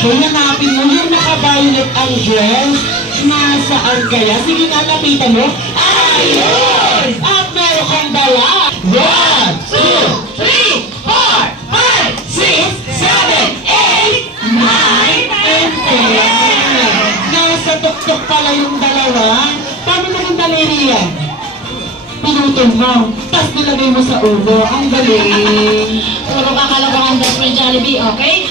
Okay, hanapin mo yung naka-violet ang dress. Nasaan kaya? Sige nga, lapitan mo. Ayun! At meron kang dala. 1, 2, 3, 4, 5, 6, 7, 8, 9, and 10. Nasa tuktok pala yung dalawa. Paano naman daliri yan? Pinutong mo, tapos nilagay mo sa ulo. Ang galing. Puro kakalabang ang best friend Jollibee, okay?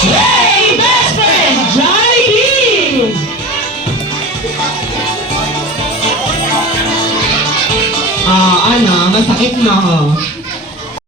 Hey, best friend, Jollibee! Ano, masakit na.